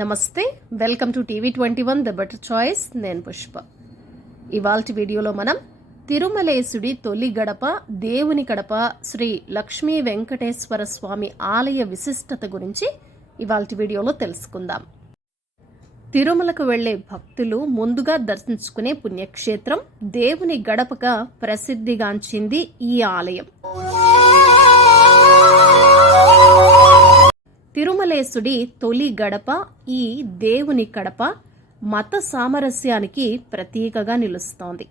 నమస్తే welcome to TV twenty one the better choice. నేను పుష్ప. ఇవాల్టి వీడియోలో మనం తిరుమలేశుడి తొలి గడప దేవుని గడప శ్రీ లక్ష్మీ వెంకటేశ్వర స్వామి ఆలయ విశిష్టత గురించి ఇవాల్టి వీడియోలో తెలుసుకుందాం. తిరుమలకు వెళ్ళే భక్తులు ముందుగా దర్శించుకునే పుణ్యక్షేత్రం దేవుని గడపగా ప్రసిద్ధిగాంచింది ఈ ఆలయం. తిరుమలేశుడి తొలి గడప ఈ దేవుని కడప మత సామరస్యానికి ప్రతీకగా నిలుస్తోంది.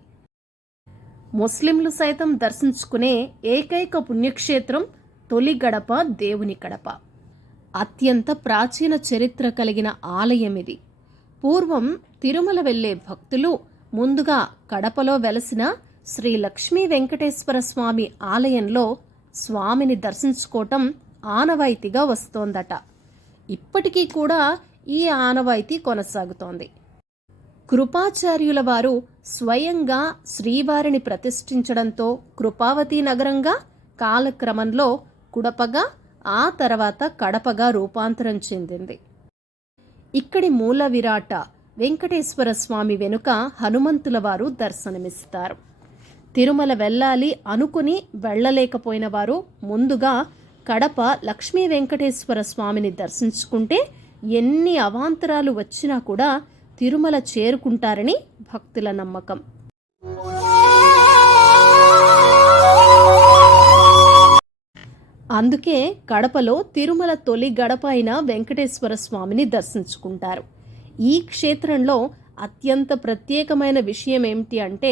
ముస్లింలు సైతం దర్శించుకునే ఏకైక పుణ్యక్షేత్రం తొలి గడప దేవుని కడప. అత్యంత ప్రాచీన చరిత్ర కలిగిన ఆలయం ఇది. పూర్వం తిరుమల వెళ్ళే భక్తులు ముందుగా కడపలో వెలసిన శ్రీ లక్ష్మీ వెంకటేశ్వర స్వామి ఆలయంలో స్వామిని దర్శించుకోవటం ఆనవాయితీగా వస్తోందట. ఇప్పటికీ కూడా ఈ ఆనవాయితీ కొనసాగుతోంది. కృపాచార్యుల వారు స్వయంగా శ్రీవారిని ప్రతిష్ఠించడంతో కృపావతి నగరంగా కాలక్రమంలో కుడపగా ఆ తర్వాత కడపగా రూపాంతరం చెందింది. ఇక్కడి మూల విరాట వెంకటేశ్వర స్వామి వెనుక హనుమంతుల వారు దర్శనమిస్తారు. తిరుమల వెళ్ళాలి అనుకుని వెళ్ళలేకపోయిన వారు ముందుగా కడప లక్ష్మీ వెంకటేశ్వర స్వామిని దర్శించుకుంటే ఎన్ని అవాంతరాలు వచ్చినా కూడా తిరుమల చేరుకుంటారని భక్తుల నమ్మకం. అందుకే కడపలో తిరుమల తొలి గడప అయిన వెంకటేశ్వర స్వామిని దర్శించుకుంటారు. ఈ క్షేత్రంలో అత్యంత ప్రత్యేకమైన విషయం ఏమిటి అంటే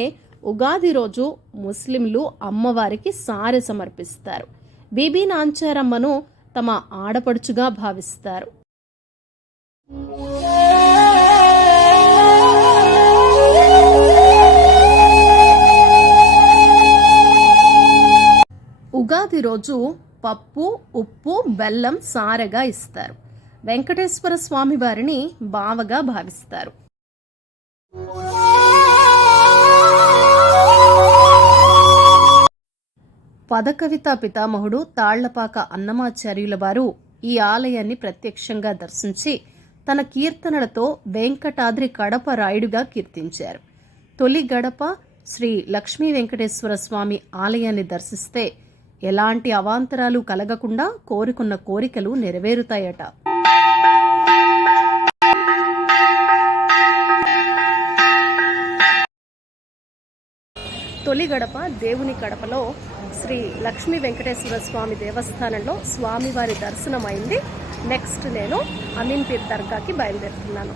ఉగాది రోజు ముస్లింలు అమ్మవారికి సారె సమర్పిస్తారు. బీబీ నాంచారమ్మను తమ ఆడపడుచుగా భావిస్తారు. ఉగాది రోజు పప్పు ఉప్పు బెల్లం సారెగా ఇస్తారు. వెంకటేశ్వర స్వామి వారిని బావగా భావిస్తారు. పదకవిత పితామహుడు తాళ్ళపాక అన్నమాచార్యుల వారు ఈ ఆలయాన్ని ప్రత్యక్షంగా దర్శించి తన కీర్తనలతో వెంకటాద్రి కడప రాయుడుగా కీర్తించారు. తొలి గడప శ్రీ లక్ష్మీ వెంకటేశ్వర స్వామి ఆలయాన్ని దర్శిస్తే ఎలాంటి అవాంతరాలు కలగకుండా కోరుకున్న కోరికలు నెరవేరుతాయట. తొలి గడప దేవుని గడపలో శ్రీ లక్ష్మీ వెంకటేశ్వర స్వామి దేవస్థానంలో స్వామివారి దర్శనం అయింది నెక్స్ట్ నేను అమీన్పీర్ దర్గాకి బయలుదేరుతున్నాను.